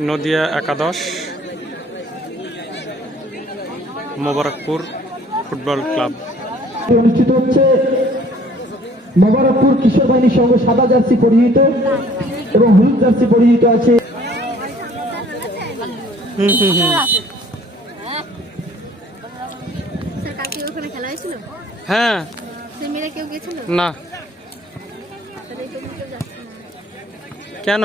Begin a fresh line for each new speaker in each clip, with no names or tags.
নদিয়া একাদশ Mobarakpur football club.
অনুষ্ঠিত হচ্ছে মোবারকপুর কিশোর বাহিনীর সঙ্গে সাদা জার্সি পরিহিত এবং হলুদ জার্সি পরিহিত আছে।
স্যার কালকে ওখানে
হ্যাঁ। না। কেন?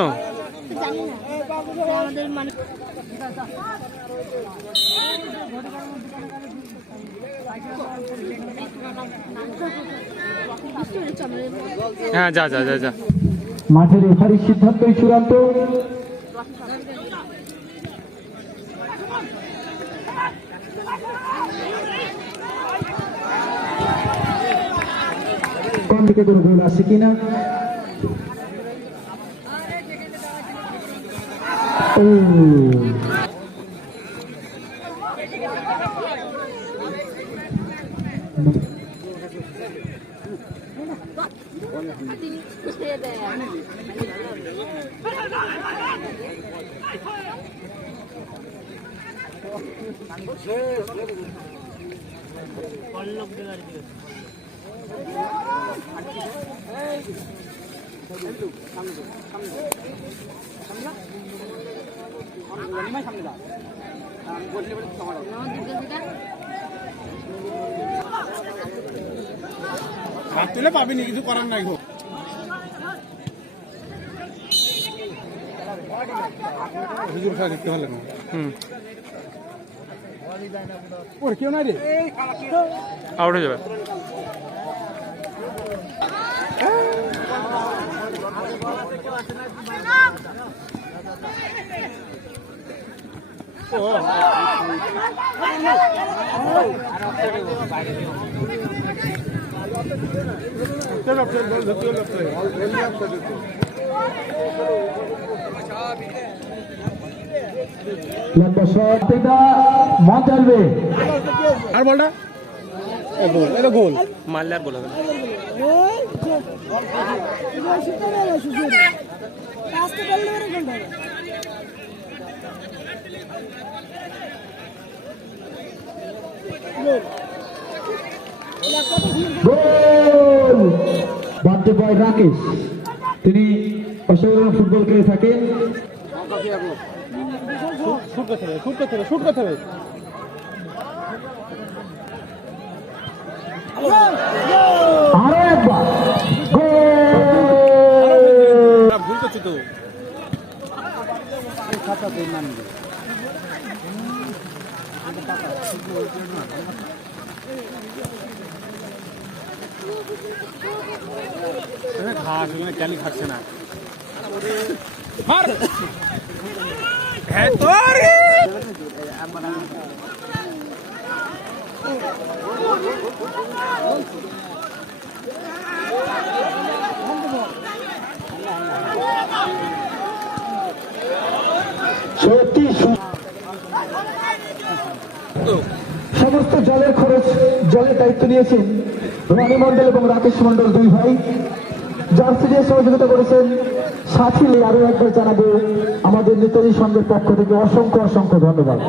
হ্যাঁ যা যা যা যা।
মাঠের রেফারির সিদ্ধান্তই চূড়ান্ত। কোন দিকে কোনো গোল আছে কিনা? 오.
상도 상도 상도 상도 আমার দুর্গা দুর্গা
হাত তুলে পাবিনি কিছু করার নাই গো। হুজুর খাওয়া দেখতে ভালো না।
হুম।
ওর কেউ নাই রে।
আউট হয়ে যাবে।
লম্বা শট এটা মন
আর বলটা গোল এটা গোল
মারলে আর বলা হবে না।
গোল বাদ্য বয় রাকেশ। তিনি অসাধারণ ফুটবল খেলে থাকেন।
শুট করতে হবে শুট করতে হবে শুট করতে হবে।
আরও একবার গোল
ভুল করছি তো খাতা তো নাম ঘাস ওখানে ক্যালি খাচ্ছে না?
সত্যি সমস্ত জলের খরচ জলের দায়িত্ব নিয়েছেন রনি মন্ডল এবং রাকেশ মন্ডল দুই ভাই। জার্সি দিয়ে সহযোগিতা করেছেন সাথী আরও একবার জানাব আমাদের নেতাজি সংঘের পক্ষ থেকে অসংখ্য অসংখ্য ধন্যবাদ।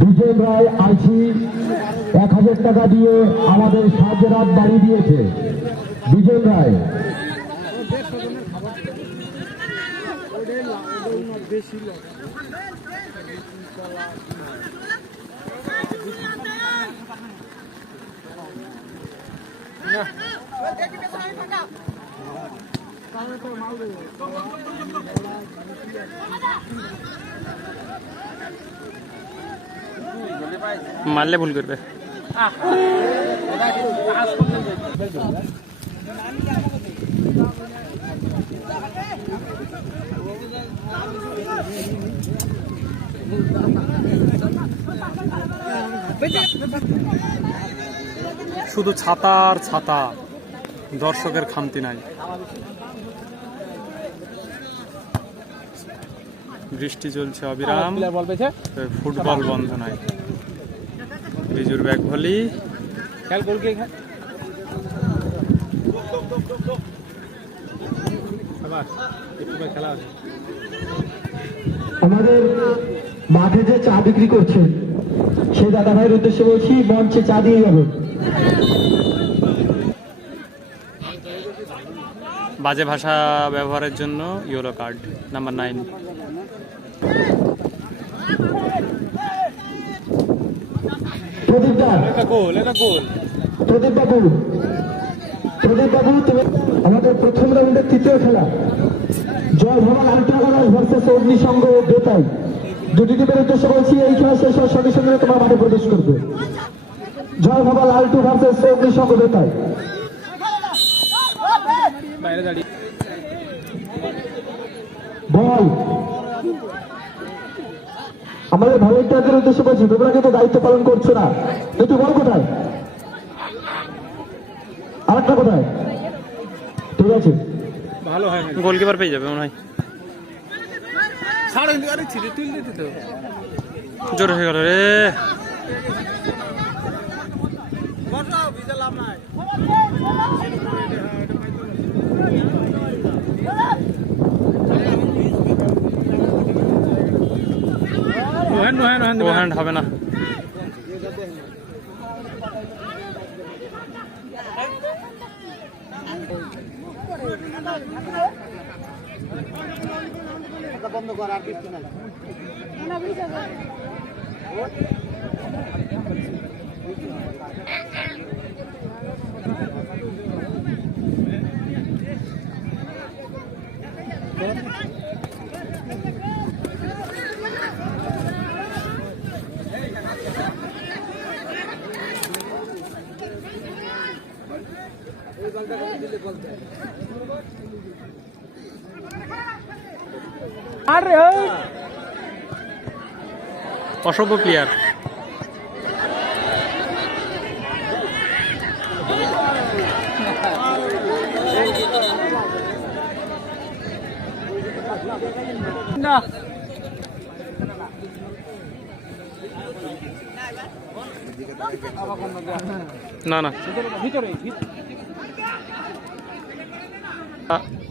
বিজয় রায় আইসি এক হাজার টাকা দিয়ে আমাদের সাহায্যের হাত বাড়িয়ে দিয়েছে। বিজয় রায়
মারলে ভুল করবে। শুধু ছাতা আর ছাতা দর্শকের খামতি নাই। বৃষ্টি চলছে অবিরাম ফুটবল বন্ধ নাই। বিজুর ব্যাগ ভলি।
খেয়াল গোল কে এখানে আবার একটু করে খেলা আছে
আমাদের মাঠে যে চা বিক্রি করছেন সেই দাদা ভাইয়ের উদ্দেশ্যে বলছি মঞ্চে চা দিয়ে যাবে।
বাজে ভাষা ব্যবহারের জন্য yellow card number nine
Pradip দা।
এটা গোল এটা গোল।
প্রদীপ বাবু প্রদীপ বাবু, তুমি আমাদের প্রথম রাউন্ডের তৃতীয় খেলা। জয় ভবান আলট্রাগারাজ ভার্সেস অগ্নিসংঘ বেতাই দুটি টিমের উদ্দেশ্যে বলছি, এই খেলা শেষ হওয়ার সঙ্গে সঙ্গে তোমার মাঠে প্রবেশ করবে। জয় ভবান আলটু ভার্সেস অগ্নিসংঘ বেতাই বল। আমাদের ভলেন্টিয়ারদের উদ্দেশ্য বলছি, তোমরা কিন্তু দায়িত্ব পালন করছ না। কিন্তু বল কোথায়? আরেকটা কোথায়? ঠিক আছে।
ভালো হয় না
গোলকিপার পেয়ে যাবে মনে হয়।
ছাড় আরে ছিঁড়ে তুল দিতে তো।
জোর হয়ে গেল রে।
No hand no. হ্যান্ড বন্ধ কর
আর কিছু নাই Thank
আরে
অসভ্য প্লেয়ার
না
না।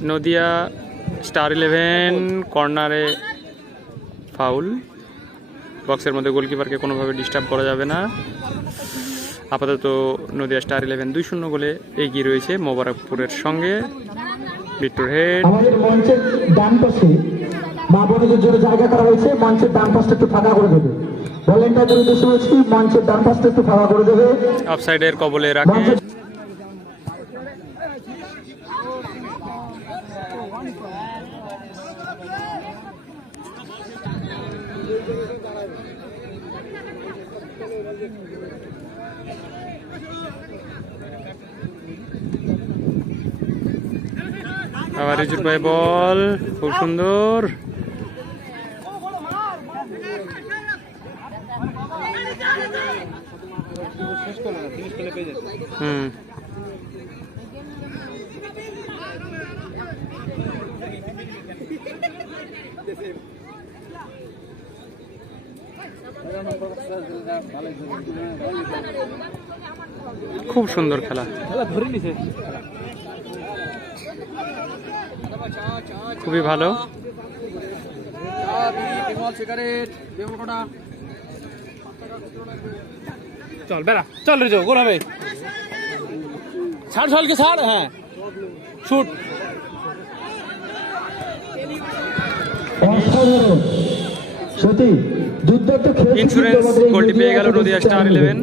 নদিয়া স্টার ইলেভেন কর্নারে ফাউল। বক্সের মধ্যে গোলকিপারকে কোনোভাবে ডিস্টার্ব করা যাবে না। আপাতত নদিয়া স্টার ইলেভেন দুই শূন্য গোলে এগিয়ে রয়েছে মোবারকপুরের সঙ্গে। বিট্টুর হেড
আমাদের ডান পাশে মা বোনদের জন্য জায়গা করা হয়েছে। মঞ্চের ডান পাশটা একটু ফাঁকা করে দেবে। ভলেন্টিয়ারদের উদ্দেশ্যে বলছি মঞ্চের ডান পাশটা একটু ফাঁকা করে দেবে।
অফসাইডের কবলে রাখে। আবার রিজুর ভাই বল খুব সুন্দর। হুম। খুব সুন্দর খেলা। খুবই ভালো।
চল বেড়া চল রে গোল হবে। ছাড় ছলকে ছাড় হ্যাঁ। শুট।
দুর্দান্ত খেলেছে
ইন্স্যুরেন্স গোলটি পেয়ে গেল নদিয়া স্টার ইলেভেন